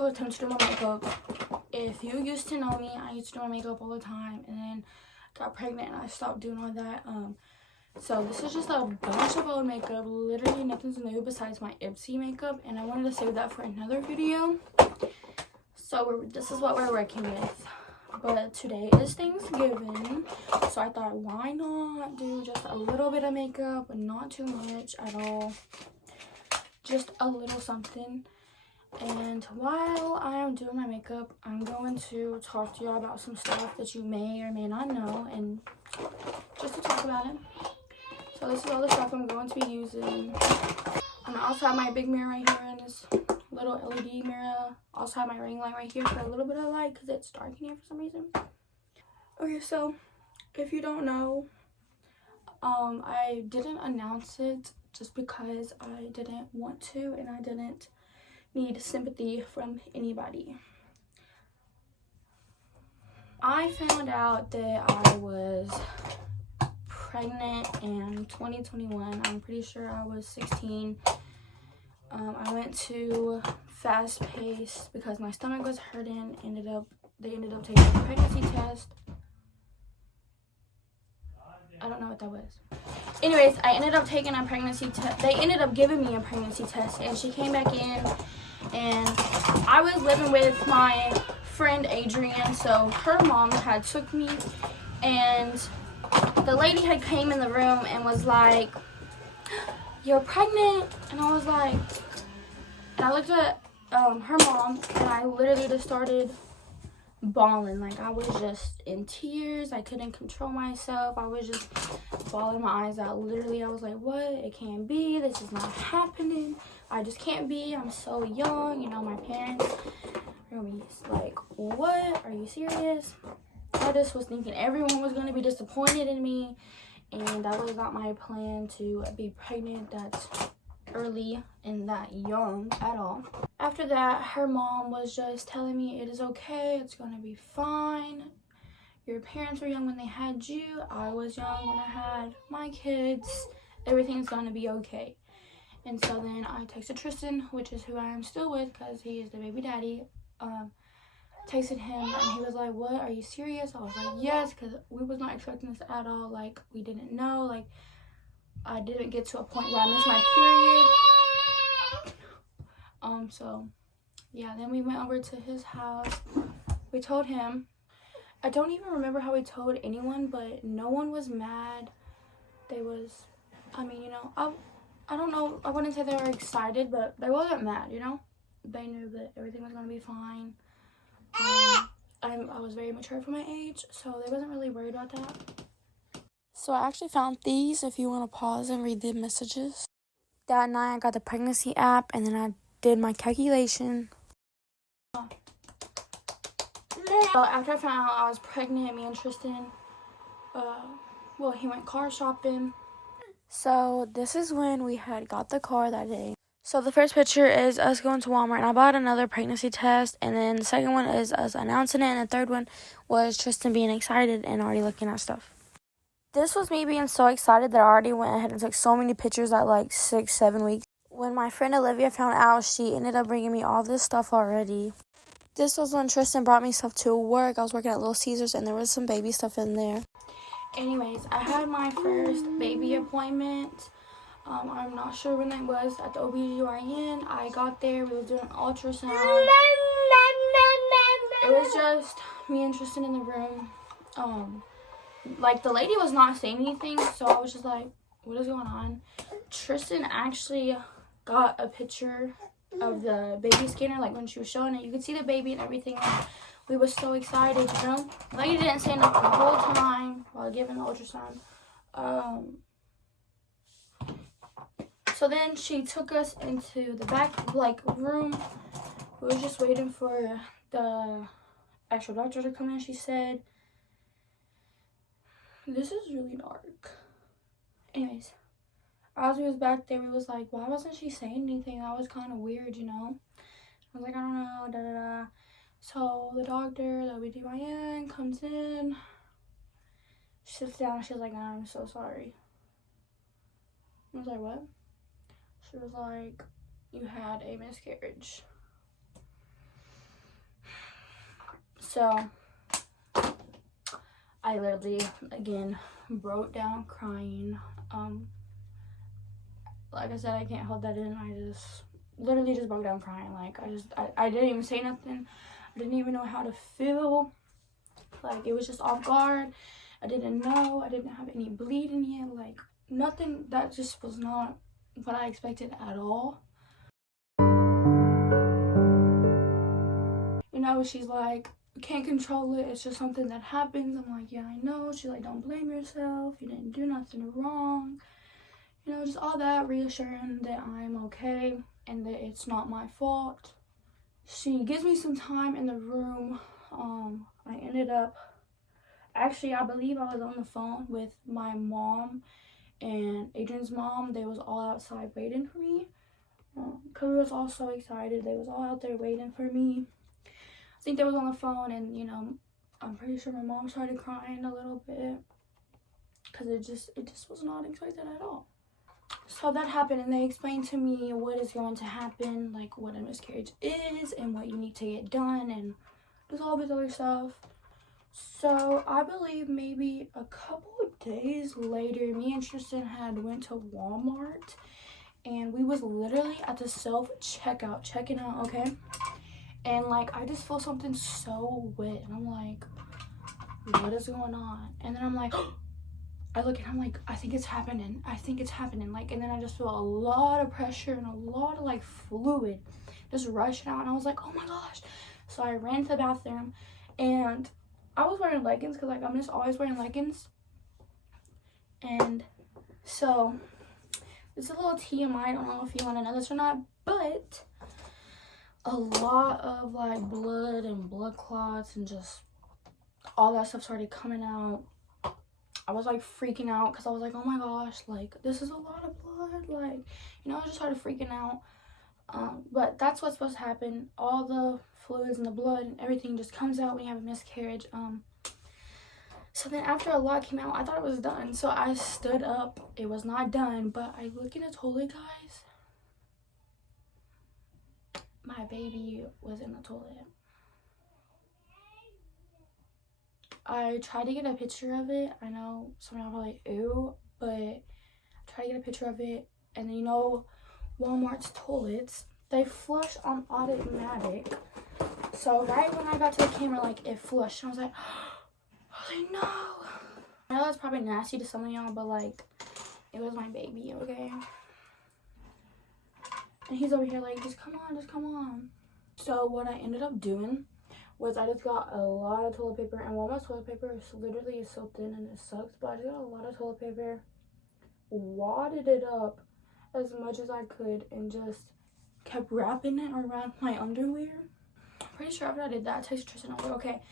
to attempt to do my makeup. If you used to know me, I used to do my makeup all the time, and then got pregnant and I stopped doing all that. So this is just a bunch of old makeup. Literally nothing's new besides my Ipsy makeup, and I wanted to save that for another video. So this is what we're working with. But today is Thanksgiving, so I thought, why not do just a little bit of makeup, but not too much at all. Just a little something. And while I am doing my makeup, I'm going to talk to y'all about some stuff that you may or may not know, and just to talk about it. So this is all the stuff I'm going to be using. I also have my big mirror right here and this little LED mirror. Also have my ring light right here for a little bit of light because it's dark in here for some reason. Okay, so if you don't know, I didn't announce it just because I didn't want to, and I didn't need sympathy from anybody. I found out that I was pregnant in 2021. I'm pretty sure I was 16. I went to Fast Pace because my stomach was hurting. They ended up taking a pregnancy test. I don't know what that was. Anyways, I ended up taking a pregnancy test. They ended up giving me a pregnancy test, and she came back in, and I was living with my friend Adrienne, so her mom had took me, and the lady had came in the room and was like, "You're pregnant," and I was like, and I looked at her mom, and I literally just started bawling. Like, I was just in tears. I couldn't control myself. I was just bawling my eyes out. Literally, I was like, what? It can't be. This is not happening. I just can't be. I'm so young. You know, my parents are gonna be like, what? Are you serious? I just was thinking everyone was going to be disappointed in me, and that was not my plan to be pregnant that early and that young at all. After that, her mom was just telling me, it is okay, it's going to be fine. Your parents were young when they had you. I was young when I had my kids. Everything's going to be okay. And so then I texted Tristan, which is who I am still with because he is the baby daddy. Texted him, and he was like, what, are you serious? I was like, yes, because we was not expecting this at all. Like, we didn't know. Like, I didn't get to a point where I missed my period. So yeah, then we went over to his house. We told him. I don't even remember how we told anyone, but no one was mad. They was, I mean, you know, I don't know, I wouldn't say they were excited, but they wasn't mad, you know. They knew that everything was going to be fine. I was very mature for my age, so they wasn't really worried about that. So I actually found these if you want to pause and read the messages. That night I got the pregnancy app, and then I did my calculation. So after I found out I was pregnant, me and Tristan, he went car shopping. So this is when we had got the car that day. So the first picture is us going to Walmart, and I bought another pregnancy test, and then the second one is us announcing it, and the third one was Tristan being excited and already looking at stuff. This was me being so excited that I already went ahead and took so many pictures at like 6-7 weeks. When my friend Olivia found out, she ended up bringing me all this stuff already. This was when Tristan brought me stuff to work. I was working at Little Caesars, and there was some baby stuff in there. Anyways, I had my first baby appointment. I'm not sure when it was, at the OBGYN. I got there, we were doing an ultrasound. It was just me and Tristan in the room. Like, the lady was not saying anything, so I was just like, what is going on? Tristan actually got a picture of the baby scanner, like when she was showing it. You could see the baby and everything. We were so excited, you know? The lady didn't say nothing the whole time while giving the ultrasound. So then she took us into the back, room. We were just waiting for the actual doctor to come in. She said, this is really dark. Anyways, as we was back there, we was like, why wasn't she saying anything? That was kind of weird, you know? I was like, I don't know, da-da-da. So the doctor, the OBGYN, comes in, sits down, she's like, I'm so sorry. I was like, what? She was like, you had a miscarriage. So I literally, again, broke down crying. Like I said, I can't hold that in. I just literally just broke down crying. Like, I didn't even say nothing. I didn't even know how to feel. Like, it was just off guard. I didn't know. I didn't have any bleeding yet. Like, nothing. That just was not what I expected at all. You know, she's like, can't control it. It's just something that happens. I'm like, yeah, I know. She's like, don't blame yourself. You didn't do nothing wrong. You know, just all that, reassuring that I'm okay and that it's not my fault. She gives me some time in the room. I ended up, actually, I believe I was on the phone with my mom and Adrian's mom. They was all outside waiting for me. Because we was all so excited. They was all out there waiting for me. I think they was on the phone, and, you know, I'm pretty sure my mom started crying a little bit. Because it just was not expected at all. So that happened, and they explained to me what is going to happen, like what a miscarriage is and what you need to get done and just all this other stuff. So I believe maybe a couple of days later, me and Tristan had went to Walmart, and we was literally at the self-checkout checking out, okay? And like, I just feel something so wet, and I'm like, what is going on? And then I'm like, I look and I'm like, I think it's happening. Like, and then I just feel a lot of pressure and a lot of like fluid just rushing out. And I was like, oh my gosh. So I ran to the bathroom, and I was wearing leggings because like I'm just always wearing leggings. And so it's a little TMI. I don't know if you want to know this or not, but a lot of like blood and blood clots and just all that stuff started coming out. I was like freaking out because I was like, oh my gosh, like this is a lot of blood, like, you know, I just started freaking out. But that's what's supposed to happen. All the fluids and the blood and everything just comes out when you have a miscarriage. So then after a lot came out, I thought it was done, so I stood up. It was not done, but I look in the toilet, guys. My baby was in the toilet. I tried to get a picture of it. I know some of y'all are like, ew, but I tried to get a picture of it. And then, you know, Walmart's toilets, they flush on automatic. So right when I got to the camera, like, it flushed. And I was like, no. I know that's probably nasty to some of y'all, but like, it was my baby, okay? And he's over here like, just come on. So what I ended up doing was I just got a lot of toilet paper, and Walmart's toilet paper is literally so thin and it sucks, but I just got a lot of toilet paper, wadded it up as much as I could, and just kept wrapping it around my underwear. I'm pretty sure after I did that, I texted Tristan. I was like, okay,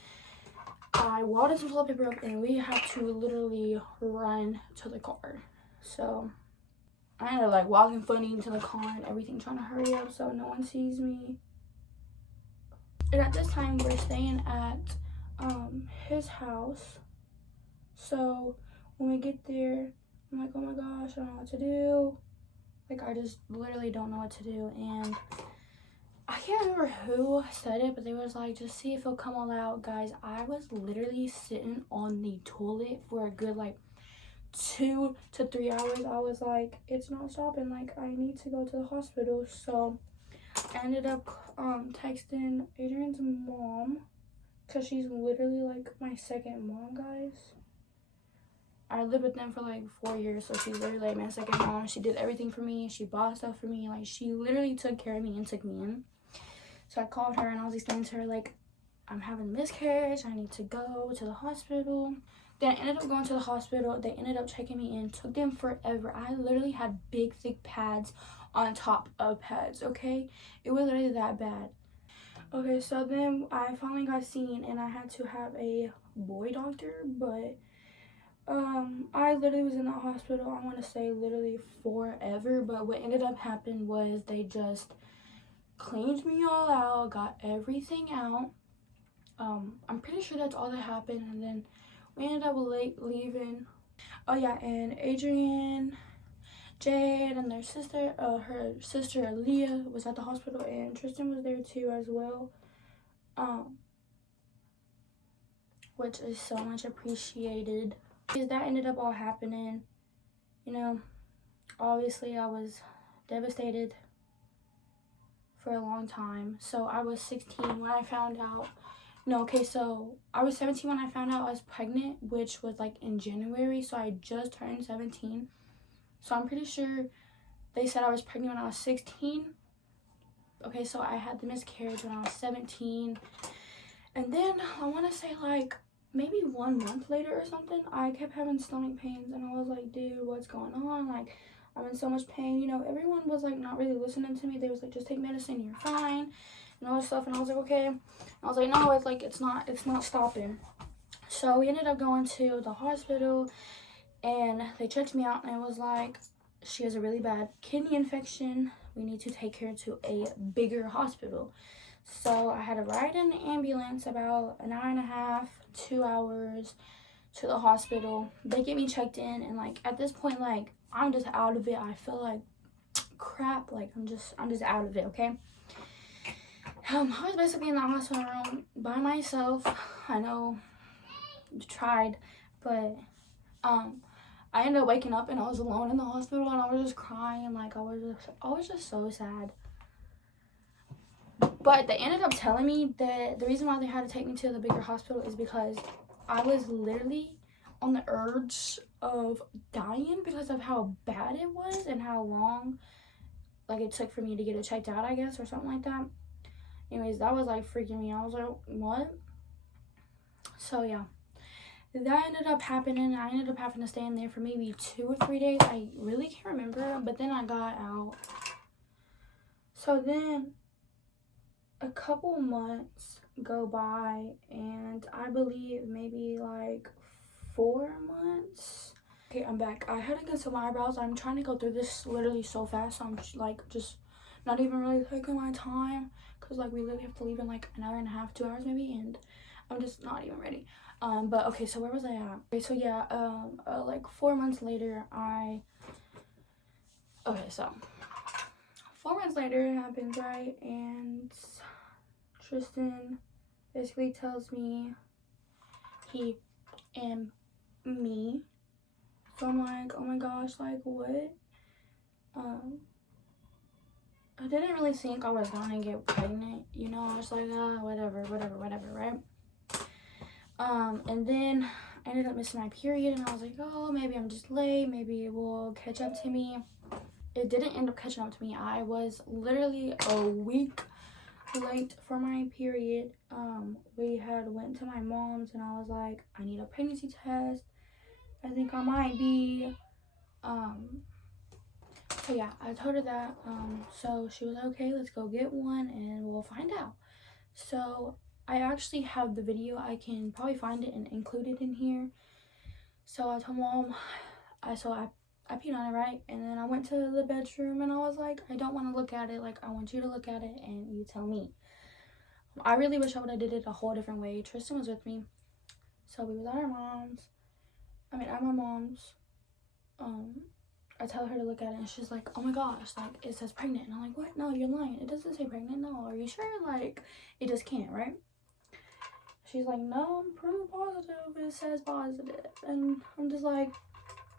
I wadded some toilet paper up, and we had to literally run to the car. So I ended up like walking funny into the car and everything, trying to hurry up so no one sees me. And at this time, we're staying at his house. So when we get there, I'm like, oh my gosh, I don't know what to do. Like, I just literally don't know what to do. And I can't remember who said it, but they was like, just see if it'll come all out. Guys, I was literally sitting on the toilet for a good like 2 to 3 hours. I was like, it's not stopping. Like, I need to go to the hospital. So I ended up texting Adrian's mom, because she's literally like my second mom, guys. I lived with them for like 4 years, so she's literally like my second mom. She did everything for me. She bought stuff for me. Like, she literally took care of me and took me in. So I called her and I was explaining to her, like, I'm having a miscarriage. I need to go to the hospital. Then I ended up going to the hospital. They ended up checking me in. Took them forever. I literally had big, thick pads on top of pads, okay? It was literally that bad. Okay, so then I finally got seen, and I had to have a boy doctor, but I literally was in the hospital, I want to say literally forever. But what ended up happening was they just cleaned me all out, got everything out. I'm pretty sure that's all that happened. And then we ended up leaving. Oh yeah, and Adrian, Jade, and their sister, her sister Aaliyah was at the hospital, and Tristan was there too as well. which is so much appreciated. Because that ended up all happening, you know, obviously I was devastated for a long time. So I was 16 when I found out. No, okay, so I was 17 when I found out I was pregnant, which was like in January. So I just turned 17. So I'm pretty sure they said I was pregnant when I was 16. Okay, so I had the miscarriage when I was 17. And then I want to say like maybe 1 month later or something, I kept having stomach pains. And I was like, dude, what's going on? Like, I'm in so much pain. You know, everyone was like not really listening to me. They was like, just take medicine, you're fine, and all this stuff. And I was like, okay. And I was like, no, it's like it's not stopping. So we ended up going to the hospital, and they checked me out, and it was like, she has a really bad kidney infection. We need to take her to a bigger hospital. So I had to ride in the ambulance about an hour and a half, 2 hours to the hospital. They get me checked in, and like at this point, like I'm just out of it. I feel like crap. Like I'm just out of it. Okay. I was basically in the hospital room by myself. I know, tried, but I ended up waking up and I was alone in the hospital, and I was just crying. Like I was just so sad. But they ended up telling me that the reason why they had to take me to the bigger hospital is because I was literally on the urge of dying because of how bad it was and how long like it took for me to get it checked out, I guess, or something like that. Anyways, that was like freaking me out. I was like, what? So yeah, that ended up happening. I ended up having to stay in there for maybe 2 or 3 days. I really can't remember, but then I got out. So then a couple months go by, and I believe maybe like 4 months. Okay, I'm back. I had to get some eyebrows. I'm trying to go through this literally so fast, so I'm like just not even really taking my time, because like we literally have to leave in like an hour and a half, 2 hours maybe, and I'm just not even ready. But okay, so where was I at? Okay, so yeah, like 4 months later, so 4 months later it happens, right? And Tristan basically tells me he and me. So I'm like, oh my gosh, like what? I didn't really think I was gonna get pregnant, you know. I was like, whatever, right? And then I ended up missing my period, and I was like, oh, maybe I'm just late, maybe it will catch up to me. It didn't end up catching up to me. I was literally a week late for my period. We had went to my mom's, and I was like, I need a pregnancy test. I think I might be. So yeah, I told her that. So she was like, okay, let's go get one and we'll find out. So I actually have the video. I can probably find it and include it in here. So I told Mom, I peed on it, right? And then I went to the bedroom and I was like, I don't want to look at it. Like, I want you to look at it and you tell me. I really wish I would have did it a whole different way. Tristan was with me. So we was at my mom's. I tell her to look at it, and she's like, oh my gosh, like, it says pregnant. And I'm like, what? No, you're lying. It doesn't say pregnant. No, are you sure? Like, it just can't, right? She's like, no, I'm pretty positive. It says positive. And I'm just like,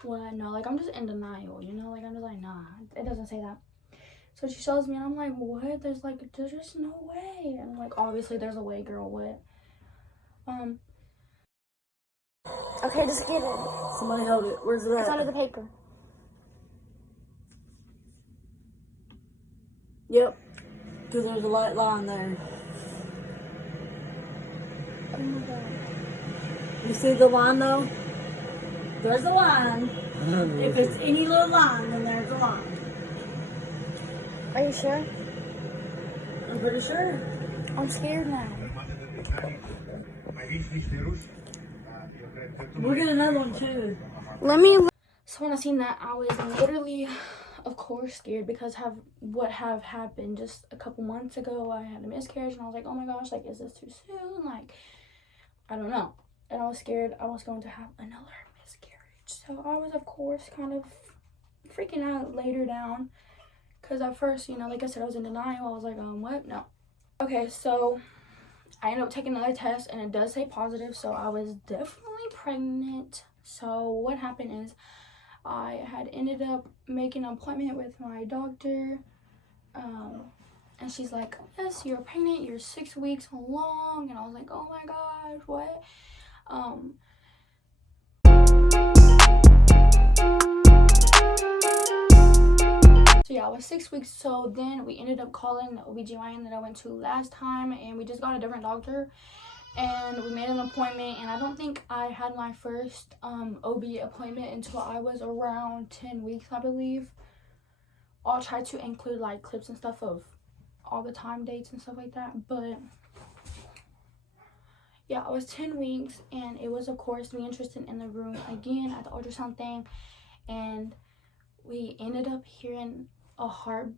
what? No, like, I'm just in denial, you know? Like, I'm just like, nah, it doesn't say that. So she shows me, and I'm like, what? There's just no way. And I'm like, obviously, there's a way, girl. What? Okay, just get it. Somebody held it. Where's it at? It's under the paper. Yep. Because there's a light line there. Oh my god. You see the line though? There's a line. If it's any little line, then there's a line. Are you sure? I'm pretty sure. I'm scared now. We'll get another one too. So when I seen that, I was literally, of course, scared because what happened just a couple months ago. I had a miscarriage, and I was like, oh my gosh, like, is this too soon? Like, I don't know. And I was scared I was going to have another miscarriage. So I was, of course, kind of freaking out later down. Because at first, you know, like I said, I was in denial. I was like, what? No. Okay, so I ended up taking another test and it does say positive, so I was definitely pregnant. So what happened is I had ended up making an appointment with my doctor, and she's like, yes, you're pregnant, you're 6 weeks along. And I was like, oh my gosh, what? So yeah, I was 6 weeks. So then we ended up calling the OBGYN that I went to last time, and we just got a different doctor, and we made an appointment. And I don't think I had my first OB appointment until I was around 10 weeks, I believe. I'll try to include like clips and stuff of all the time dates and stuff like that, but yeah, I was 10 weeks, and it was, of course, me and Tristan in the room again at the ultrasound thing, and we ended up hearing a heartbeat,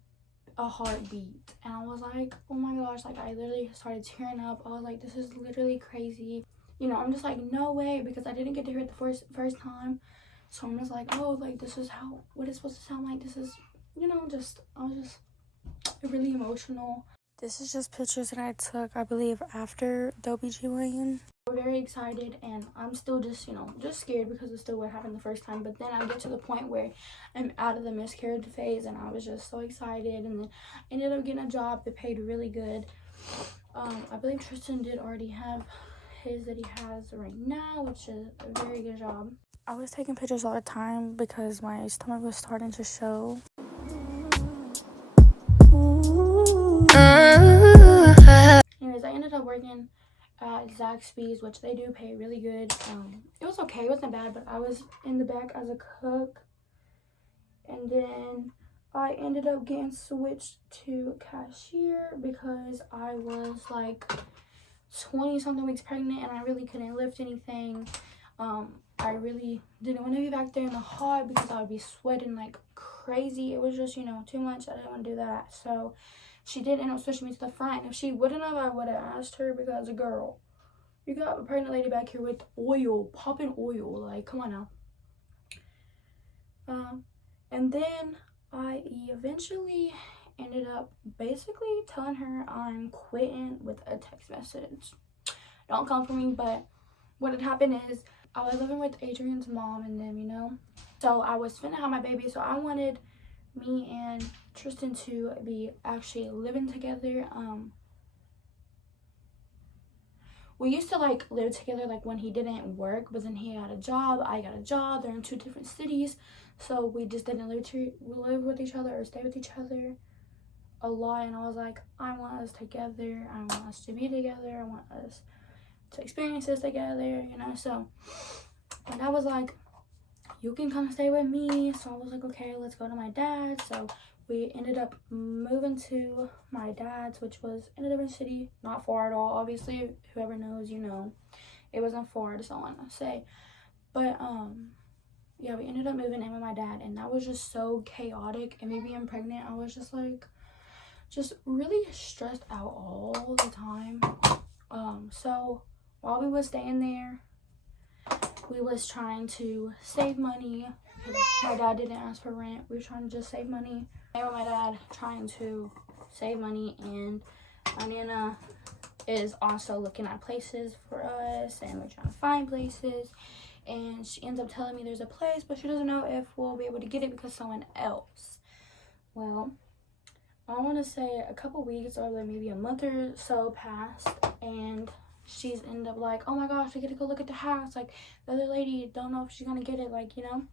and I was like, oh my gosh, like I literally started tearing up. I was like, this is literally crazy. You know, I'm just like, no way, because I didn't get to hear it the first time. So I'm just like, oh, like this is what it's supposed to sound like. This is, you know, I was just really emotional. This is just pictures that I took, I believe, after the OBGYN. We're very excited, and I'm still just, you know, just scared because it's still what happened the first time. But then I get to the point where I'm out of the miscarriage phase, and I was just so excited. And then I ended up getting a job that paid really good. I believe Tristan did already have his that he has right now, which is a very good job. I was taking pictures all the time because my stomach was starting to show. Anyways, I ended up working at Zaxby's, which they do pay really good. It was okay, it wasn't bad, but I was in the back as a cook, and then I ended up getting switched to cashier because I was like 20 something weeks pregnant, and I really couldn't lift anything. I really didn't want to be back there in the hot because I would be sweating like crazy. It was just, you know, too much. I didn't want to do that. So she did end up switching me to the front. If she wouldn't have, I would have asked her, because, girl, you got a pregnant lady back here with oil, popping oil. Like, come on now. And then I eventually ended up basically telling her I'm quitting with a text message. Don't come for me, but what had happened is I was living with Adrian's mom and them, you know. So I was finna have my baby, so I wanted me and Tristan to be actually living together. We used to like live together like when he didn't work, but then he got a job, I got a job. They're in 2 different cities, so we just didn't live with each other or stay with each other a lot. And I was like, I want us together, I want us to be together, I want us to experience this together, you know. So my dad was like, you can come stay with me. So I was like, okay, let's go to my dad's. So we ended up moving to my dad's, which was in a different city, not far at all. Obviously, whoever knows, you know, it wasn't far, that's all I want to say. But yeah, we ended up moving in with my dad, and that was just so chaotic. And me being pregnant, I was just like, just really stressed out all the time. So while we was staying there, we was trying to save money. My dad didn't ask for rent. We were trying to just save money. And with my dad trying to save money, and my Nana is also looking at places for us, and we're trying to find places. And she ends up telling me there's a place, but she doesn't know if we'll be able to get it because someone else. Well, I want to say a couple weeks or like maybe a month or so passed, and she's ended up like, oh my gosh, we get to go look at the house. Like, the other lady don't know if she's gonna get it, like, you know.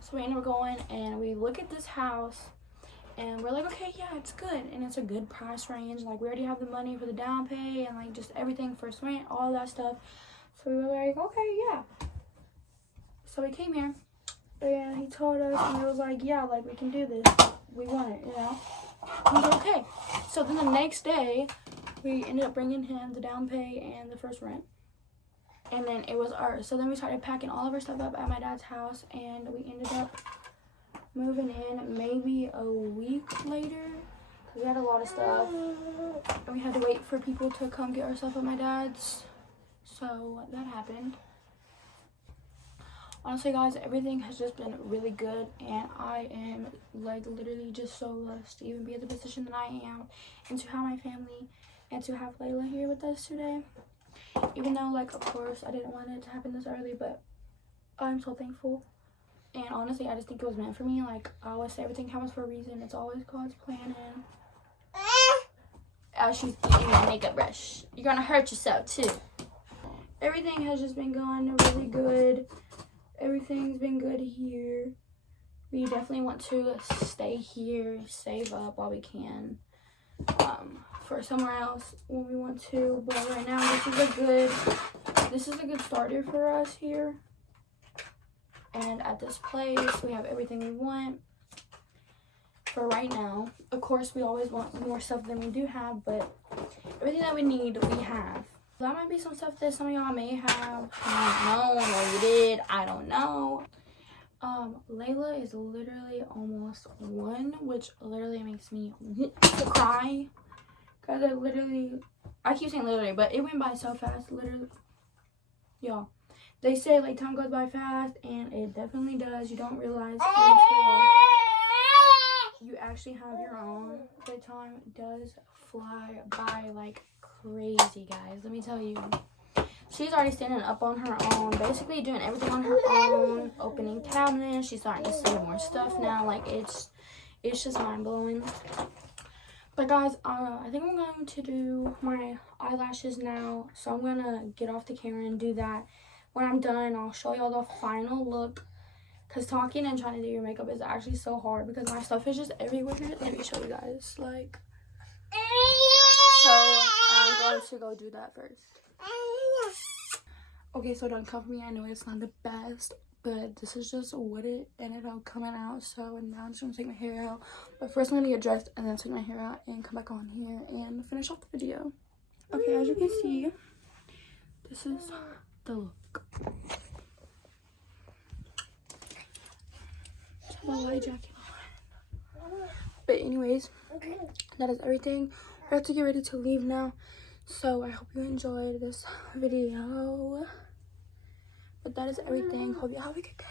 So we ended up going, and we look at this house, and we're like, okay, yeah, it's good, and it's a good price range. Like, we already have the money for the down pay and like just everything, first rent, all that stuff. So we were like, okay, yeah. So we came here, and he told us, and he was like, yeah, like, we can do this, we want it, you know. We was like, okay. So then the next day, we ended up bringing him the down pay and the first rent, and then it was ours. So then we started packing all of our stuff up at my dad's house, and we ended up moving in maybe a week later, because we had a lot of stuff, and we had to wait for people to come get our stuff at my dad's. So that happened. Honestly, guys, everything has just been really good, and I am like literally just so blessed to even be in the position that I am, and to have my family and to have Layla here with us today. Even though, like, of course, I didn't want it to happen this early, but I'm so thankful. And honestly, I just think it was meant for me. Like, I always say, everything happens for a reason. It's always God's plan. And as she's eating my makeup brush, you're gonna hurt yourself too. Everything has just been going really good. Everything's been good here. We definitely want to stay here, save up while we can, for somewhere else when we want to. But right now, this is a good starter for us here. And at this place, we have everything we want for right now. Of course, we always want more stuff than we do have, but everything that we need, we have. That might be some stuff that some of y'all may have. I don't know. No, you did. I don't know. Layla is literally almost 1, which literally makes me cry. Because I keep saying literally, but it went by so fast, literally. Y'all, they say, like, time goes by fast, and it definitely does. You don't realize until you actually have your own. The time does fly by like crazy, guys. Let me tell you. She's already standing up on her own, basically doing everything on her own, opening cabinets. She's starting to see more stuff now. Like, it's just mind-blowing. But guys, I think I'm going to do my eyelashes now. So I'm going to get off the camera and do that. When I'm done, I'll show y'all the final look. Because talking and trying to do your makeup is actually so hard because my stuff is just everywhere. Let me show you guys. Like, so I'm going to go do that first. Okay, so don't cover me. I know it's not the best, but this is just what it ended up coming out. So now I'm just gonna take my hair out. But first I'm gonna get dressed and then take my hair out and come back on here and finish off the video. Okay, as you can see, this is the look. My light jacket on. But anyways, that is everything. We have to get ready to leave now. So I hope you enjoyed this video. But that is everything. Hope you have a good day.